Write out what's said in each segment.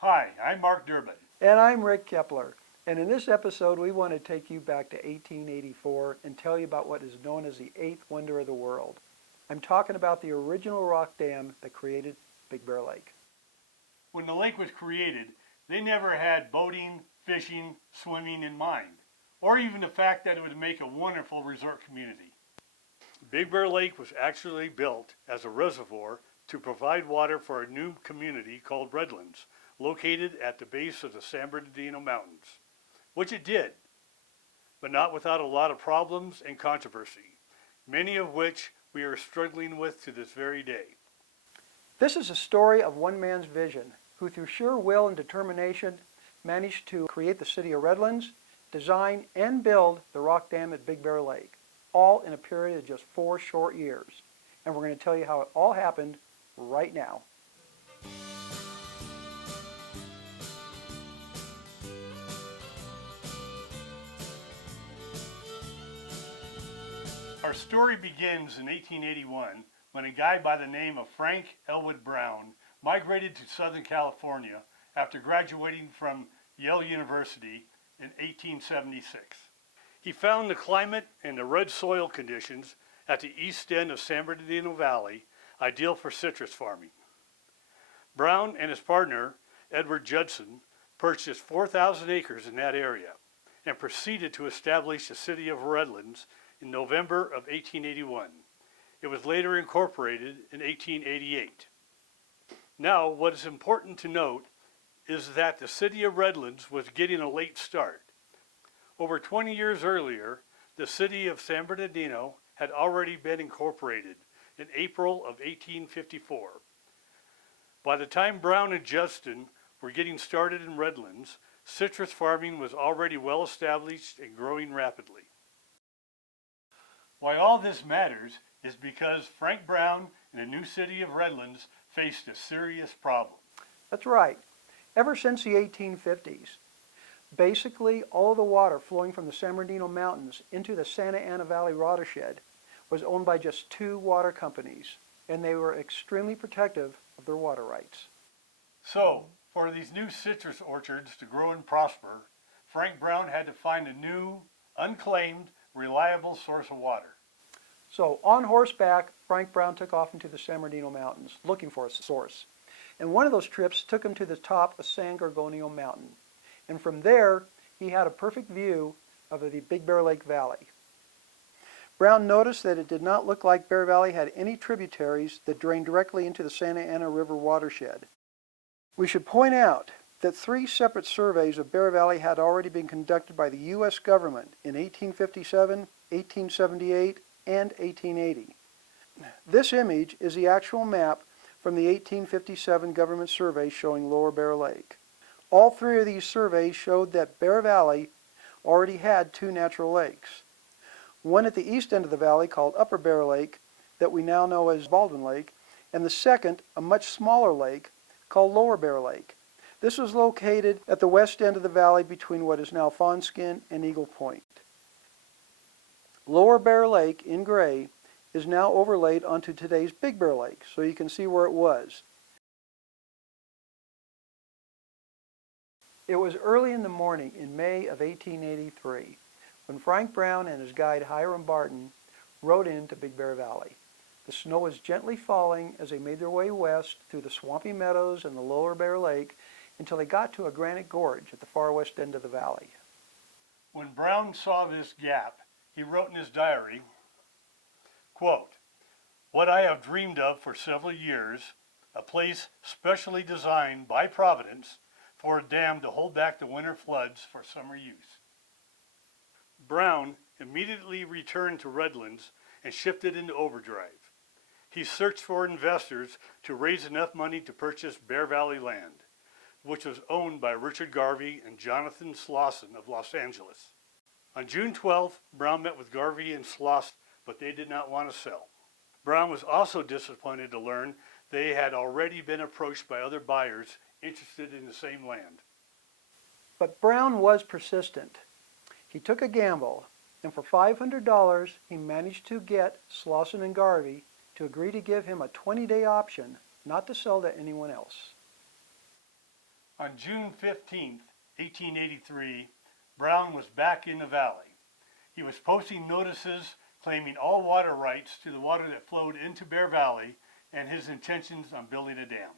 Hi, I'm Mark Durbin. And I'm Rick Kepler. And in this episode, we want to take you back to 1884 and tell you about what is known as the eighth wonder of the world. I'm talking about the original rock dam that created Big Bear Lake. When the lake was created, they never had boating, fishing, swimming in mind, or even the fact that it would make a wonderful resort community. Big Bear Lake was actually built as a reservoir to provide water for a new community called Redlands, located at the base of the San Bernardino Mountains, which it did, but not without a lot of problems and controversy, many of which we are struggling with to this very day. This is a story of one man's vision, who through sheer will and determination managed to create the city of Redlands, design and build the rock dam at Big Bear Lake, all in a period of just 4 short years. And we're going to tell you how it all happened right now. Our story begins in 1881 when a guy by the name of Frank Elwood Brown migrated to Southern California after graduating from Yale University in 1876. He found the climate and the red soil conditions at the east end of San Bernardino Valley ideal for citrus farming. Brown and his partner, Edward Judson, purchased 4,000 acres in that area and proceeded to establish the city of Redlands in November of 1881. It was later incorporated in 1888. Now, what is important to note is that the city of Redlands was getting a late start. Over 20 years earlier, the city of San Bernardino had already been incorporated in April of 1854. By the time Brown and Justin were getting started in Redlands, citrus farming was already well established and growing rapidly. Why all this matters is because Frank Brown and the new city of Redlands faced a serious problem. That's right. Ever since the 1850s, basically all of the water flowing from the San Bernardino Mountains into the Santa Ana Valley watershed was owned by just 2 water companies, and they were extremely protective of their water rights. So, for these new citrus orchards to grow and prosper, Frank Brown had to find a new, unclaimed, reliable source of water. So on horseback, Frank Brown took off into the San Bernardino Mountains looking for a source. And one of those trips took him to the top of San Gorgonio Mountain. And from there, he had a perfect view of the Big Bear Lake Valley. Brown noticed that it did not look like Bear Valley had any tributaries that drained directly into the Santa Ana River watershed. We should point out that 3 separate surveys of Bear Valley had already been conducted by the U.S. government in 1857, 1878, and 1880. This image is the actual map from the 1857 government survey showing Lower Bear Lake. All 3 of these surveys showed that Bear Valley already had 2 natural lakes. One at the east end of the valley called Upper Bear Lake that we now know as Baldwin Lake, and the second, a much smaller lake called Lower Bear Lake. This was located at the west end of the valley between what is now Fawnskin and Eagle Point. Lower Bear Lake, in gray, is now overlaid onto today's Big Bear Lake, so you can see where it was. It was early in the morning in May of 1883 when Frank Brown and his guide Hiram Barton rode into Big Bear Valley. The snow was gently falling as they made their way west through the swampy meadows and the Lower Bear Lake until they got to a granite gorge at the far west end of the valley. When Brown saw this gap, he wrote in his diary, quote, "What I have dreamed of for several years, a place specially designed by Providence for a dam to hold back the winter floods for summer use." Brown immediately returned to Redlands and shifted into overdrive. He searched for investors to raise enough money to purchase Bear Valley land, which was owned by Richard Garvey and Jonathan Slauson of Los Angeles. On June 12th, Brown met with Garvey and Slauson, but they did not want to sell. Brown was also disappointed to learn they had already been approached by other buyers interested in the same land. But Brown was persistent. He took a gamble, and for $500 he managed to get Slauson and Garvey to agree to give him a 20-day option not to sell to anyone else. On June 15, 1883, Brown was back in the valley. He was posting notices claiming all water rights to the water that flowed into Bear Valley and his intentions on building a dam.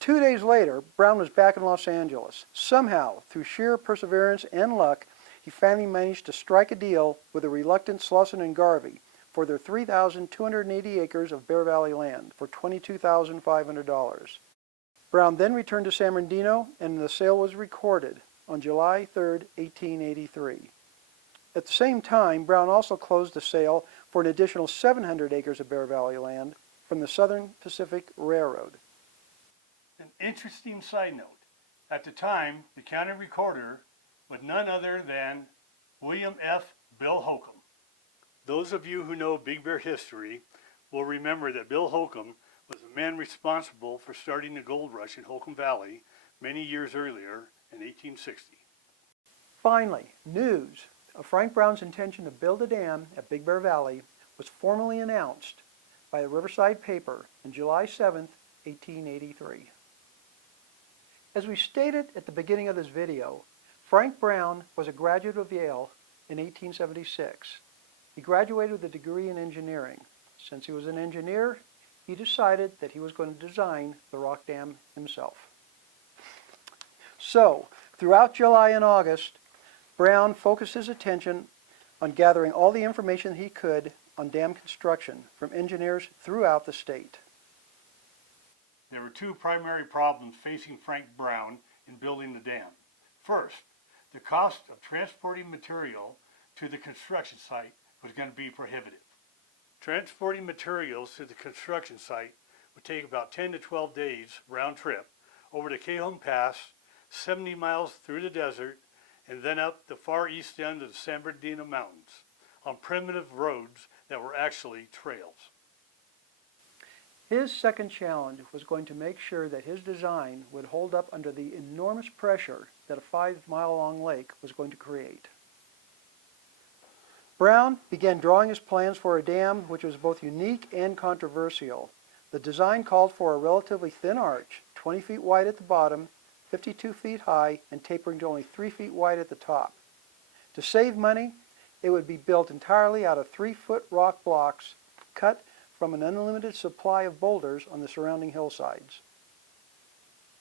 2 days later, Brown was back in Los Angeles. Somehow, through sheer perseverance and luck, he finally managed to strike a deal with the reluctant Slauson and Garvey for their 3,280 acres of Bear Valley land for $22,500. Brown then returned to San Bernardino, and the sale was recorded on July 3, 1883. At the same time, Brown also closed the sale for an additional 700 acres of Bear Valley land from the Southern Pacific Railroad. An interesting side note, at the time, the county recorder was none other than William F. Bill Holcomb. Those of you who know Big Bear history will remember that Bill Holcomb was the man responsible for starting the gold rush in Holcomb Valley many years earlier in 1860. Finally, news of Frank Brown's intention to build a dam at Big Bear Valley was formally announced by the Riverside paper on July 7, 1883. As we stated at the beginning of this video, Frank Brown was a graduate of Yale in 1876. He graduated with a degree in engineering. Since he was an engineer, he decided that he was going to design the rock dam himself. So, throughout July and August, Brown focused his attention on gathering all the information he could on dam construction from engineers throughout the state. There were two primary problems facing Frank Brown in building the dam. First, the cost of transporting material to the construction site was going to be prohibitive. Transporting materials to the construction site would take about 10 to 12 days round trip over the Cajon Pass, 70 miles through the desert, and then up the far east end of the San Bernardino Mountains on primitive roads that were actually trails. His second challenge was going to make sure that his design would hold up under the enormous pressure that a 5-mile-long lake was going to create. Brown began drawing his plans for a dam which was both unique and controversial. The design called for a relatively thin arch, 20 feet wide at the bottom, 52 feet high, and tapering to only 3 feet wide at the top. To save money, it would be built entirely out of 3-foot rock blocks cut from an unlimited supply of boulders on the surrounding hillsides.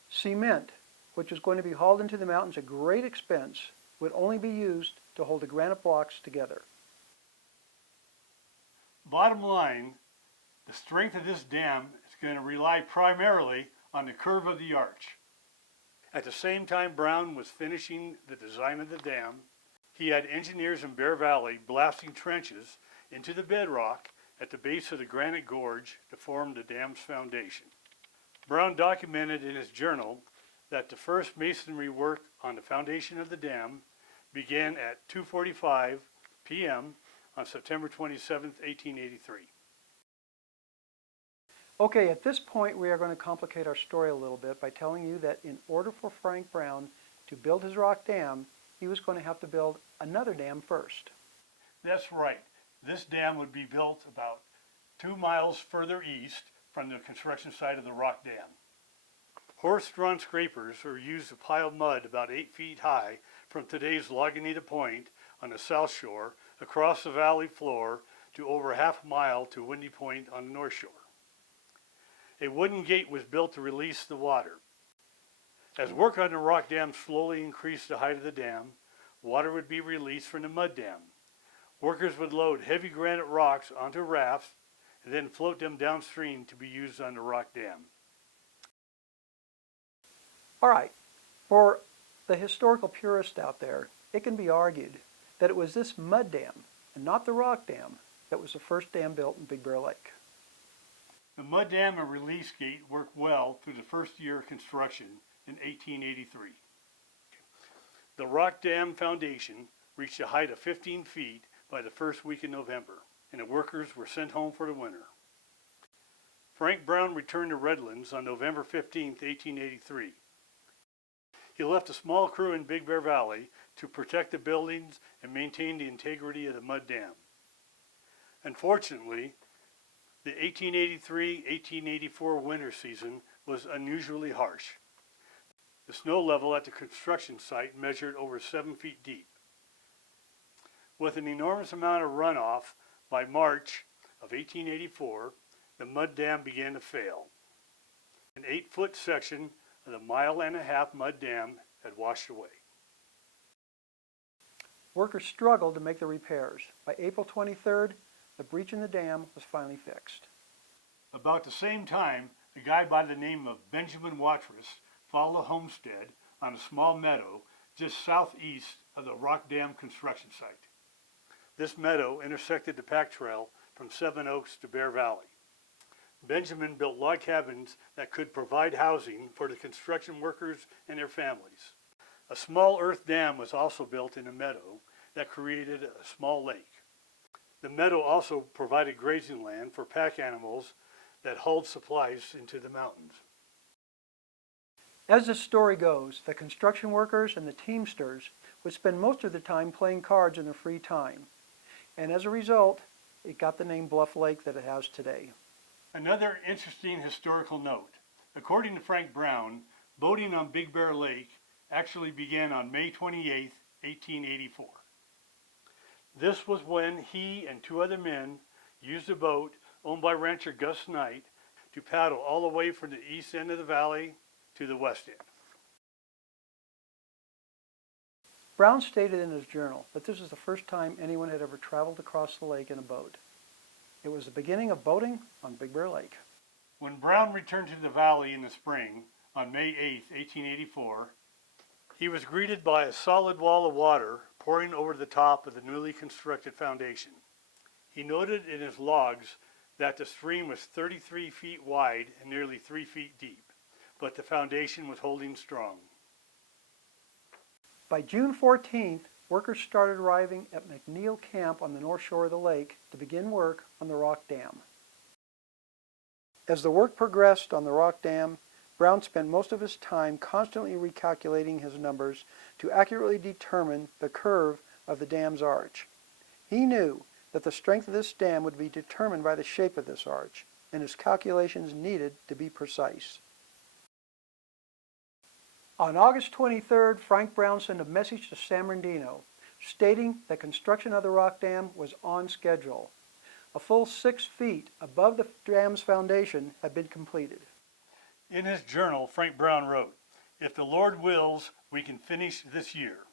Cement, which was going to be hauled into the mountains at great expense, would only be used to hold the granite blocks together. Bottom line, the strength of this dam is going to rely primarily on the curve of the arch. At the same time Brown was finishing the design of the dam, he had engineers in Bear Valley blasting trenches into the bedrock at the base of the granite gorge to form the dam's foundation. Brown documented in his journal that the first masonry work on the foundation of the dam began at 2:45 p.m. on September 27, 1883. Okay, at this point we are going to complicate our story a little bit by telling you that in order for Frank Brown to build his rock dam, he was going to have to build another dam first. That's right. This dam would be built about 2 miles further east from the construction site of the rock dam. Horse-drawn scrapers were used to pile mud about 8 feet high from today's Lagunita Point on the south shore across the valley floor to over half a mile to Windy Point on the north shore. A wooden gate was built to release the water. As work on the rock dam slowly increased the height of the dam, water would be released from the mud dam. Workers would load heavy granite rocks onto rafts and then float them downstream to be used on the rock dam. All right, for the historical purist out there, it can be argued that it was this mud dam and not the rock dam that was the first dam built in Big Bear Lake. The mud dam and release gate worked well through the first year of construction in 1883. The rock dam foundation reached a height of 15 feet by the first week in November, and the workers were sent home for the winter. Frank Brown returned to Redlands on November 15, 1883. He left a small crew in Big Bear Valley to protect the buildings and maintain the integrity of the mud dam. Unfortunately, the 1883-1884 winter season was unusually harsh. The snow level at the construction site measured over 7 feet deep. With an enormous amount of runoff, by March of 1884, the mud dam began to fail. An 8-foot section of the mile-and-a-half mud dam had washed away. Workers struggled to make the repairs. By April 23rd, the breach in the dam was finally fixed. About the same time, a guy by the name of Benjamin Watrous followed a homestead on a small meadow just southeast of the rock dam construction site. This meadow intersected the pack trail from Seven Oaks to Bear Valley. Benjamin built log cabins that could provide housing for the construction workers and their families. A small earth dam was also built in the meadow that created a small lake. The meadow also provided grazing land for pack animals that hauled supplies into the mountains. As the story goes, the construction workers and the teamsters would spend most of the time playing cards in their free time. And as a result, it got the name Bluff Lake that it has today. Another interesting historical note. According to Frank Brown, boating on Big Bear Lake actually began on May 28, 1884. This was when he and 2 other men used a boat owned by rancher Gus Knight to paddle all the way from the east end of the valley to the west end. Brown stated in his journal that this was the first time anyone had ever traveled across the lake in a boat. It was the beginning of boating on Big Bear Lake. When Brown returned to the valley in the spring, on May 8, 1884, he was greeted by a solid wall of water pouring over the top of the newly constructed foundation. He noted in his logs that the stream was 33 feet wide and nearly 3 feet deep, but the foundation was holding strong. By June 14th, workers started arriving at McNeil Camp on the north shore of the lake to begin work on the rock dam. As the work progressed on the rock dam, Brown spent most of his time constantly recalculating his numbers to accurately determine the curve of the dam's arch. He knew that the strength of this dam would be determined by the shape of this arch, and his calculations needed to be precise. On August 23rd, Frank Brown sent a message to San Bernardino stating that construction of the rock dam was on schedule. A full 6 feet above the dam's foundation had been completed. In his journal, Frank Brown wrote, "If the Lord wills, we can finish this year."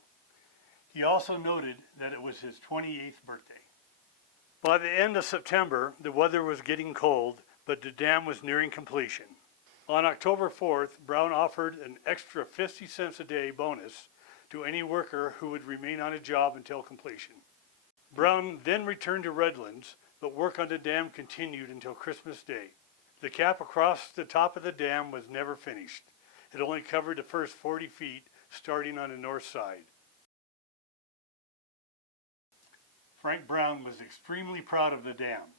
He also noted that it was his 28th birthday. By the end of September, the weather was getting cold, but the dam was nearing completion. On October 4th, Brown offered an extra 50 cents a day bonus to any worker who would remain on a job until completion. Brown then returned to Redlands, but work on the dam continued until Christmas Day. The cap across the top of the dam was never finished. It only covered the first 40 feet, starting on the north side. Frank Brown was extremely proud of the dam,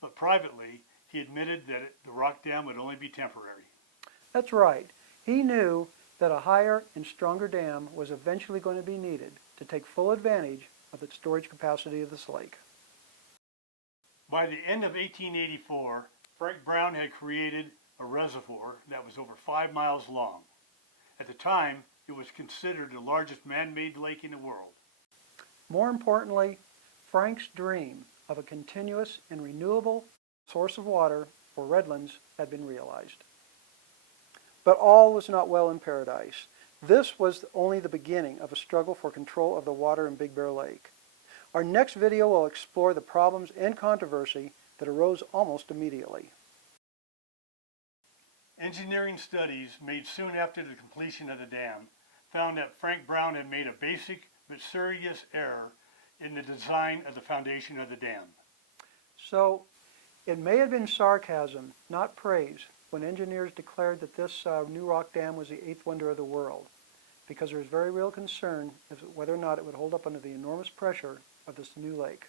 but privately, he admitted that the rock dam would only be temporary. That's right. He knew that a higher and stronger dam was eventually going to be needed to take full advantage of the storage capacity of this lake. By the end of 1884, Frank Brown had created a reservoir that was over 5 miles long. At the time, it was considered the largest man-made lake in the world. More importantly, Frank's dream of a continuous and renewable source of water for Redlands had been realized. But all was not well in paradise. This was only the beginning of a struggle for control of the water in Big Bear Lake. Our next video will explore the problems and controversy that arose almost immediately. Engineering studies made soon after the completion of the dam found that Frank Brown had made a basic but serious error in the design of the foundation of the dam. So, it may have been sarcasm, not praise, when engineers declared that this new rock dam was the 8th wonder of the world, because there was very real concern as to whether or not it would hold up under the enormous pressure of this new lake.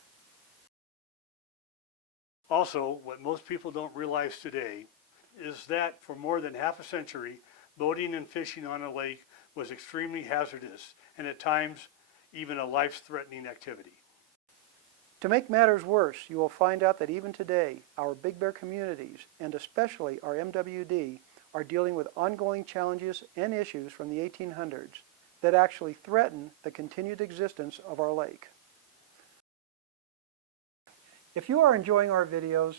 Also, what most people don't realize today is that for more than half a century, boating and fishing on a lake was extremely hazardous and at times even a life-threatening activity. To make matters worse, you will find out that even today, our Big Bear communities, and especially our MWD, are dealing with ongoing challenges and issues from the 1800s that actually threaten the continued existence of our lake. If you are enjoying our videos,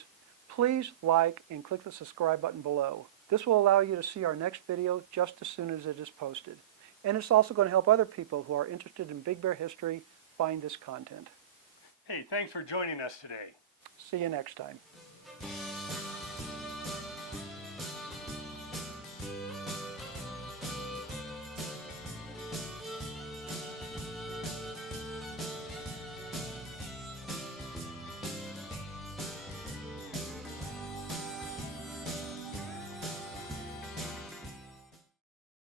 please like and click the subscribe button below. This will allow you to see our next video just as soon as it is posted. And it's also going to help other people who are interested in Big Bear history find this content. Hey, thanks for joining us today. See you next time.